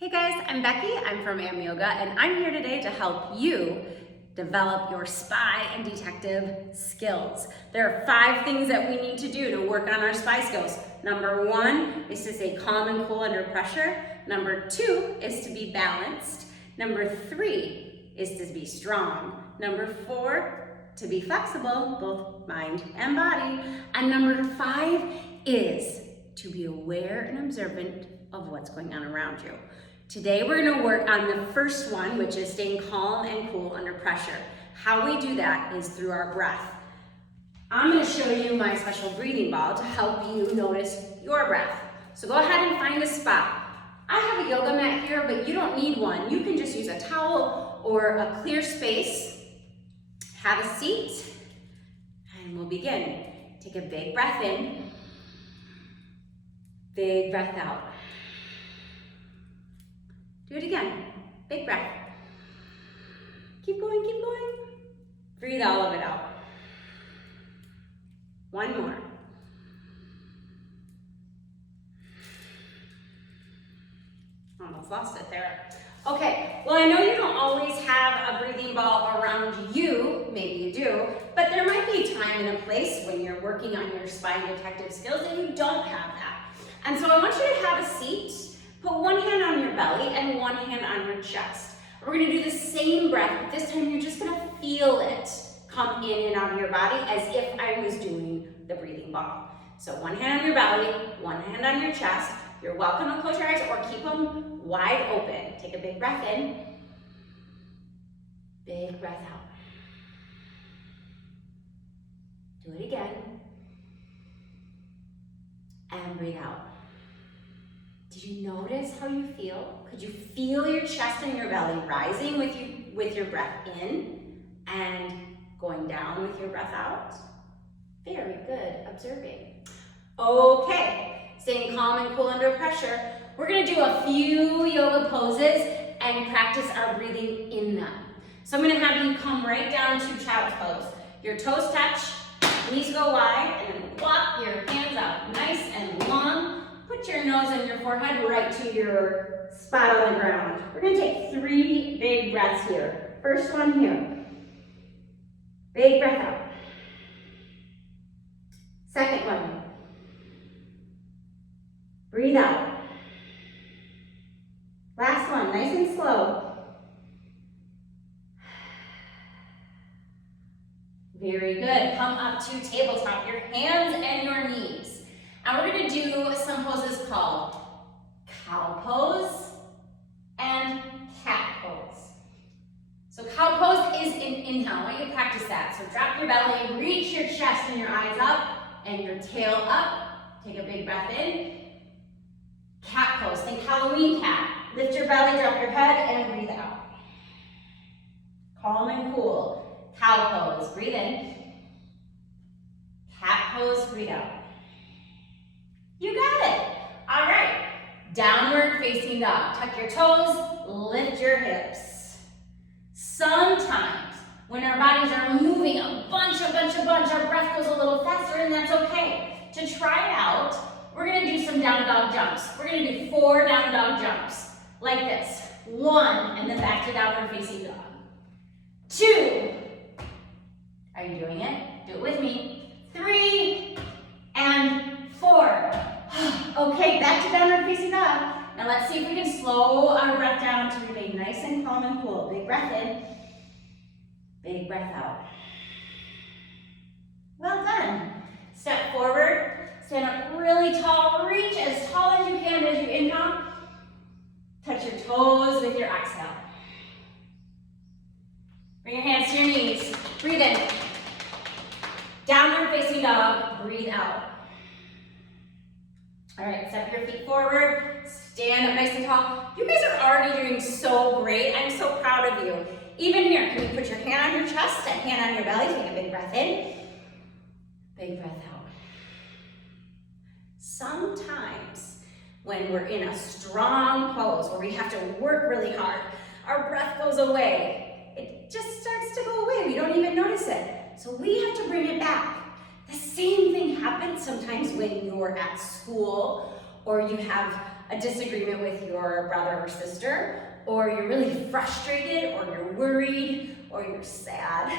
Hey guys, I'm Becky, I'm from AM Yoga, and I'm here today to help you develop your spy and detective skills. There are 5 things that we need to do to work on our spy skills. Number 1 is to stay calm and cool under pressure. Number 2 is to be balanced. Number 3 is to be strong. Number 4, to be flexible, both mind and body. And number 5 is to be aware and observant of what's going on around you. Today we're going to work on the first one, which is staying calm and cool under pressure. How we do that is through our breath. I'm going to show you my special breathing ball to help you notice your breath. So go ahead and find a spot. I have a yoga mat here, but you don't need one. You can just use a towel or a clear space. Have a seat, and we'll begin. Take a big breath in, big breath out. Do it again. Big breath. Keep going, keep going. Breathe all of it out. One more. Almost lost it there. Okay, well I know you don't always have a breathing ball around you, maybe you do, but there might be a time and a place when you're working on your spy detective skills and you don't have that. And so I want you to have a seat. Put one hand on your belly and one hand on your chest. We're going to do the same breath, but this time you're just going to feel it come in and out of your body as if I was doing the breathing ball. So one hand on your belly, one hand on your chest. You're welcome to close your eyes or keep them wide open. Take a big breath in, big breath out. Do it again, and breathe out. Did you notice how you feel? Could you feel your chest and your belly rising with your breath in and going down with your breath out? Very good, observing. Okay, staying calm and cool under pressure. We're gonna do a few yoga poses and practice our breathing in them. So I'm gonna have you come right down to child's pose. Your toes touch, knees go wide, and then walk your hands out nice and long. Put your nose and your forehead right to your spot on the ground. We're going to take 3 big breaths here. First one here. Big breath out. Second one. Breathe out. Last one, nice and slow. Very good. Come up to tabletop, your hands and your knees. And we're going to do some poses called cow pose and cat pose. So cow pose is an inhale. I want you to practice that. So drop your belly, reach your chest and your eyes up and your tail up. Take a big breath in. Cat pose, think Halloween cat. Lift your belly, drop your head, and breathe out. Calm and cool. Cow pose, breathe in. Cat pose, breathe out. You got it. All right. Downward facing dog. Tuck your toes, lift your hips. Sometimes when our bodies are moving a bunch, our breath goes a little faster, and that's okay. To try it out, we're going to do some down dog jumps. We're going to do 4 down dog jumps like this. 1, and then back to downward facing dog. 2. Are you doing it? Do it with me. 3 and 4. Okay, back to downward facing dog. Now let's see if we can slow our breath down to remain nice and calm and cool. Big breath in, big breath out. Well done. Step forward, stand up really tall, reach as tall as you can as you inhale. Touch your toes with your exhale. Bring your hands to your knees. Breathe in. Downward facing dog, breathe out. All right, step your feet forward, stand up nice and tall. You guys are already doing so great. I'm so proud of you. Even here, can you put your hand on your chest, a hand on your belly, take a big breath in, big breath out. Sometimes when we're in a strong pose where we have to work really hard, our breath goes away. It just starts to go away. We don't even notice it. So we have to bring it back. The same thing happens sometimes when you're at school or you have a disagreement with your brother or sister, or you're really frustrated, or you're worried, or you're sad,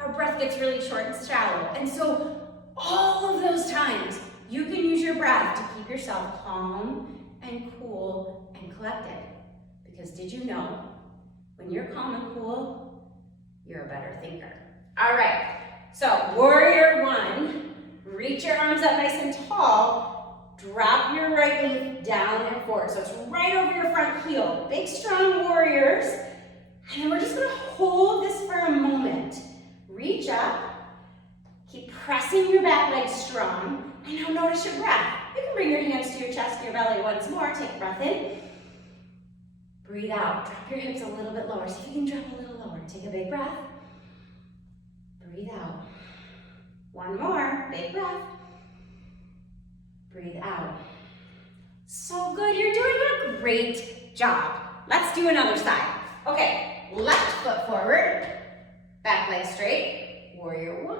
our breath gets really short and shallow. And so all of those times, you can use your breath to keep yourself calm and cool and collected. Because did you know, when you're calm and cool, you're a better thinker. All right, so warrior one, reach your arms up nice and tall, drop your right knee down and forward. So it's right over your front heel. Big, strong warriors. And then we're just gonna hold this for a moment. Reach up, keep pressing your back leg strong, and now notice your breath. You can bring your hands to your chest, your belly once more. Take a breath in. Breathe out. Drop your hips a little bit lower. See if you can drop a little lower. Take a big breath. Breathe out. One more. Big breath. Breathe out. So good. You're doing a great job. Let's do another side. Okay. Left foot forward. Back leg straight. Warrior one.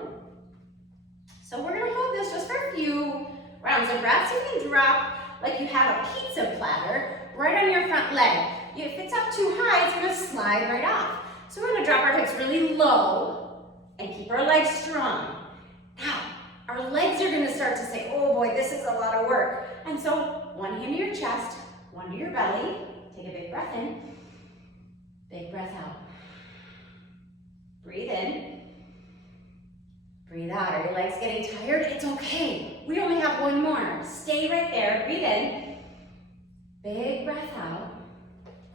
So we're going to hold this just for a few rounds of breaths. You can drop like you have a pizza platter right on your front leg. If it's up too high, it's going to slide right off. So we're going to drop our hips really low and keep our legs strong. Now, our legs are going to start to say, oh boy, this is a lot of work. And so one hand to your chest, one to your belly. Take a big breath in. Big breath out. Breathe in. Breathe out. Are your legs getting tired? It's okay. We only have one more. Stay right there. Breathe in. Big breath out.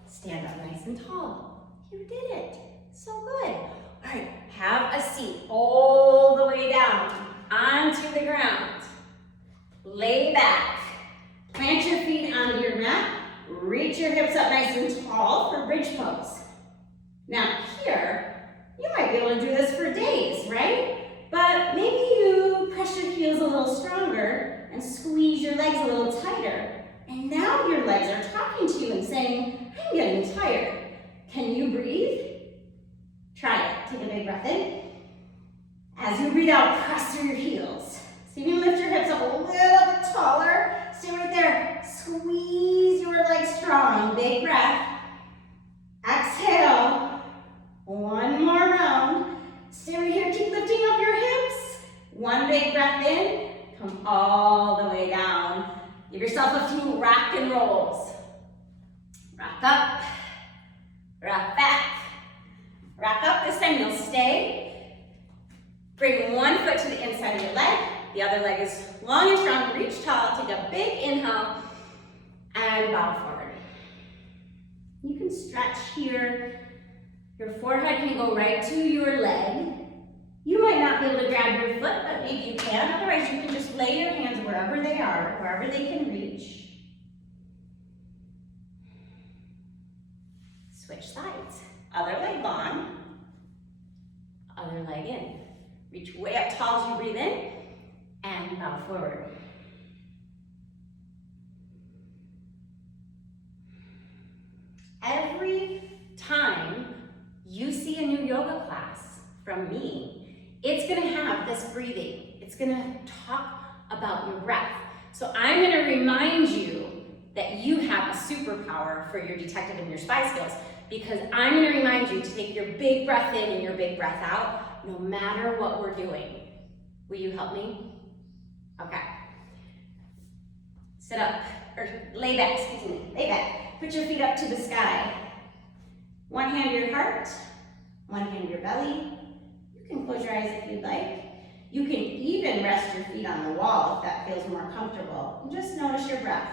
Stand up nice and tall. You did it. So good. All right, have a seat all the way down onto the ground. Lay back. Plant your feet onto your mat. Reach your hips up nice and tall for bridge pose. Now here, you might be able to do this for days, right? But maybe you press your heels a little stronger and squeeze your legs a little tighter. And now your legs are talking to you and saying, I'm getting tired. Can you breathe? Try it. Take a big breath in. As you breathe out, press through your heels. So you can lift your hips up a little bit taller. Stay right there. Squeeze your legs strong. Big breath. Exhale. One more round. Stay right here. Keep lifting up your hips. One big breath in. Come all the way down. Give yourself a few rock and rolls. Rock up, rock back, rock up. This time you'll stay. Bring one foot to the inside of your leg. The other leg is long and strong. Reach tall. Take a big inhale and bow forward. You can stretch here. Your forehead can go right to your leg. You might not be able to grab your foot, but maybe you can. Otherwise, you can just lay your hands wherever they are, wherever they can reach. Switch sides. Other leg long, other leg in. Reach way up tall as you breathe in, and bow forward. Every time you see a new yoga class from me, it's gonna have this breathing. It's gonna talk about your breath. So I'm gonna remind you that you have a superpower for your detective and your spy skills, because I'm gonna remind you to take your big breath in and your big breath out, no matter what we're doing. Will you help me? Okay. Sit up, or lay back, excuse me, lay back. Put your feet up to the sky. One hand to your heart, one hand to your belly. You can close your eyes if you'd like. You can even rest your feet on the wall if that feels more comfortable. And just notice your breath.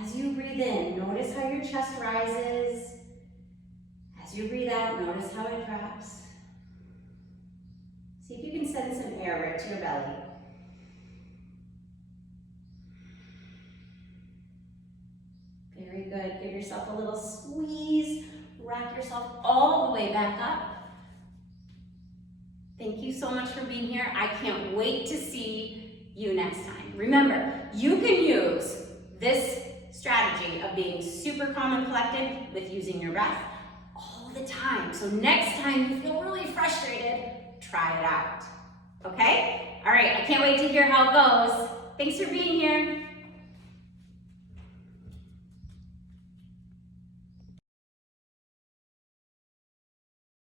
As you breathe in, notice how your chest rises. As you breathe out, notice how it drops. See if you can send some air right to your belly. Very good. Give yourself a little squeeze. Rock yourself all the way back up. Thank you so much for being here. I can't wait to see you next time. Remember, you can use this strategy of being super calm and collected with using your breath all the time. So next time you feel really frustrated, try it out. Okay? All right, I can't wait to hear how it goes. Thanks for being here.